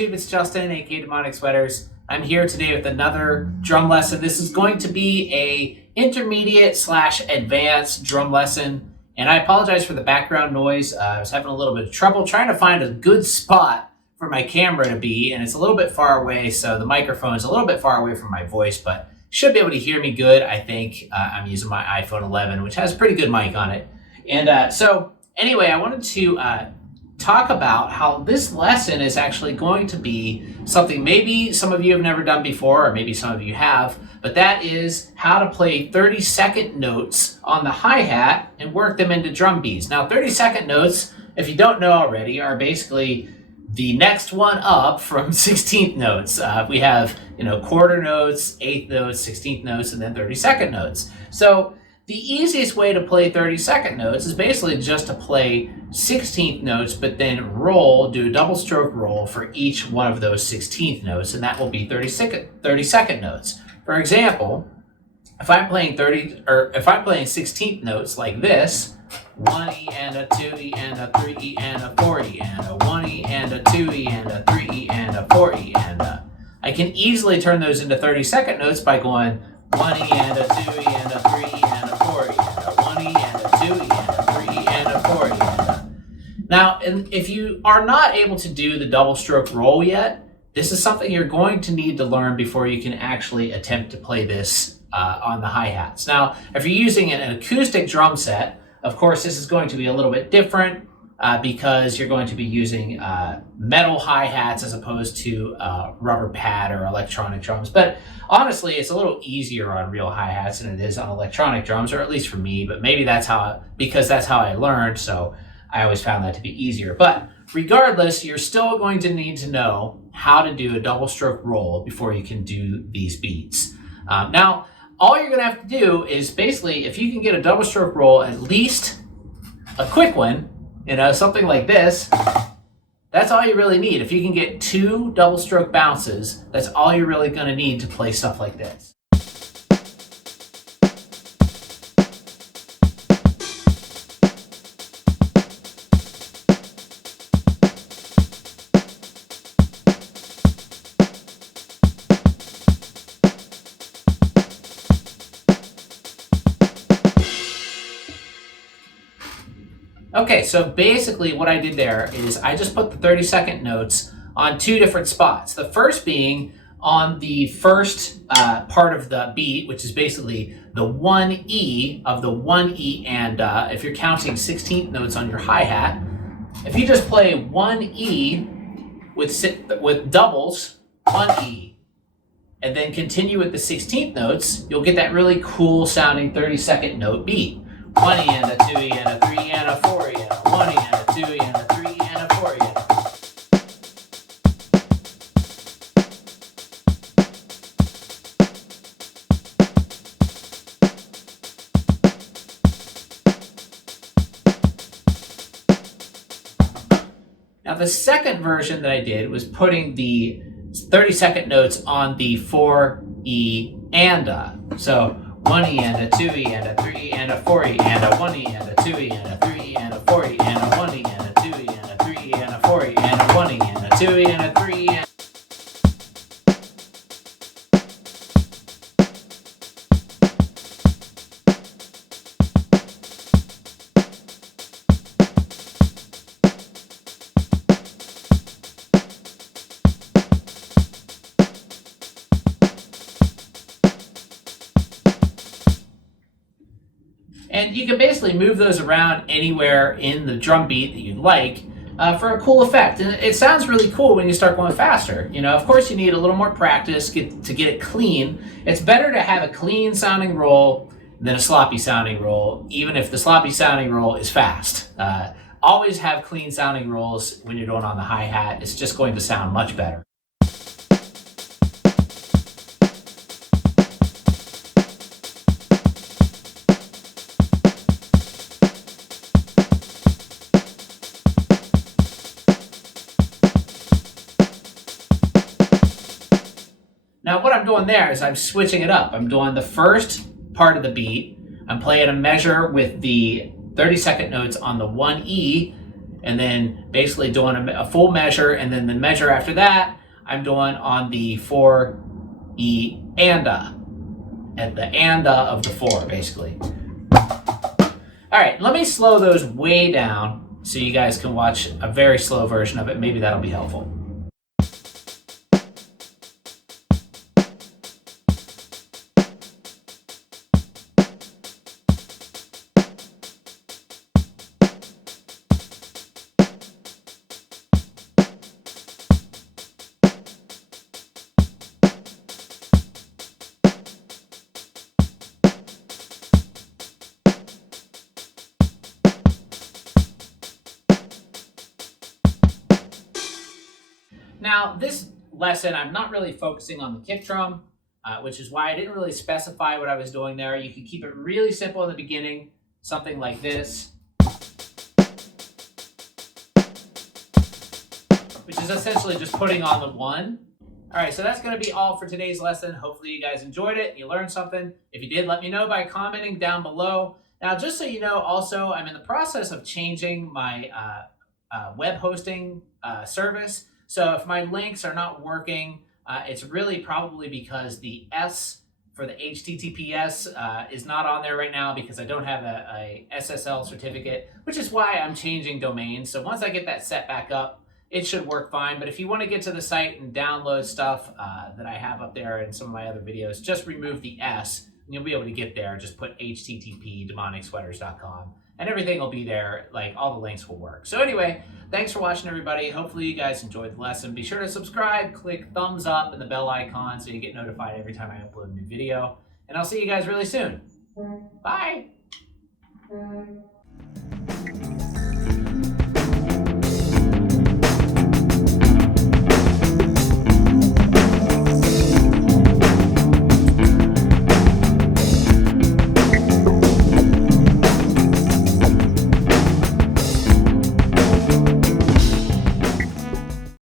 YouTube, it's Justin, aka Demonic Sweaters. I'm here today with another drum lesson. This is going to be a intermediate / advanced drum lesson, and I apologize for the background noise. I was having a little bit of trouble trying to find a good spot for my camera to be, and it's a little bit far away, so the microphone is a little bit far away from my voice, but should be able to hear me good, I think. I'm using my iPhone 11, which has a pretty good mic on it. And so anyway, I wanted to talk about how this lesson is actually going to be something maybe some of you have never done before, or maybe some of you have, but that is how to play 30-second notes on the hi-hat and work them into drum beats. Now, 30-second notes, if you don't know already, are basically the next one up from 16th notes. We have, quarter notes, eighth notes, 16th notes, and then 30-second notes. So the easiest way to play 30-second notes is basically just to play 16th notes, but then do a double stroke roll for each one of those 16th notes, and that will be 30-second notes. For example, if I'm playing 16th notes like this, 1E and a 2E and a 3E and a 4E and a 1E and a 2E and a 3E and a 4E and I can easily turn those into 30-second notes by going 1E and a 2E and a 3E and a 4E and a 1E and a 2E and a 3E and a 4E and Now, if you are not able to do the double stroke roll yet, this is something you're going to need to learn before you can actually attempt to play this on the hi-hats. Now, if you're using an acoustic drum set, of course, this is going to be a little bit different because you're going to be using metal hi-hats as opposed to rubber pad or electronic drums. But honestly, it's a little easier on real hi-hats than it is on electronic drums, or at least for me. But maybe because that's how I learned, so I always found that to be easier. But regardless, you're still going to need to know how to do a double stroke roll before you can do these beats. Now, all you're going to have to do is basically, if you can get a double stroke roll, at least a quick one, something like this, that's all you really need. If you can get 2 double stroke bounces, that's all you're really going to need to play stuff like this. Okay, so basically what I did there is I just put the 30-second notes on 2 different spots. The first being on the first part of the beat, which is basically the 1E of the 1E and if you're counting 16th notes on your hi-hat, if you just play 1E with doubles, 1E, and then continue with the 16th notes, you'll get that really cool sounding 30-second note beat. 1E and a 2E and a 3E and a 4E and a 1E and a 2E and a 3E and a 4E and Now the second version that I did was putting the 30-second notes on the 4E and so 1E and a 2E and a 3E and a 4E and a 1E and a 2E and a 3E and a 4E and a 1E and a 2E and a 3E and a 4E and a 1E and a 2E and a 3E and And you can basically move those around anywhere in the drum beat that you'd like for a cool effect. And it sounds really cool when you start going faster. Of course, you need a little more practice to get it clean. It's better to have a clean sounding roll than a sloppy sounding roll, even if the sloppy sounding roll is fast. Always have clean sounding rolls when you're doing on the hi-hat. It's just going to sound much better. Now what I'm doing there is I'm switching it up. I'm doing the first part of the beat. I'm playing a measure with the 30-second notes on the 1E, and then basically doing a full measure, and then the measure after that, I'm doing on the 4E anda, at the anda of the 4, basically. All right, let me slow those way down so you guys can watch a very slow version of it. Maybe that'll be helpful. Now, this lesson, I'm not really focusing on the kick drum, which is why I didn't really specify what I was doing there. You can keep it really simple in the beginning, something like this, which is essentially just putting on the 1. All right, so that's going to be all for today's lesson. Hopefully you guys enjoyed it and you learned something. If you did, let me know by commenting down below. Now, just so you know, also, I'm in the process of changing my web hosting service. So if my links are not working, it's really probably because the S for the HTTPS is not on there right now because I don't have a SSL certificate, which is why I'm changing domains. So once I get that set back up, it should work fine. But if you want to get to the site and download stuff that I have up there in some of my other videos, just remove the S and you'll be able to get there. Just put http://demonicsweaters.com. And everything will be there, like all the links will work. So anyway, thanks for watching, everybody. Hopefully you guys enjoyed the lesson. Be sure to subscribe, click thumbs up and the bell icon so you get notified every time I upload a new video. And I'll see you guys really soon. Bye.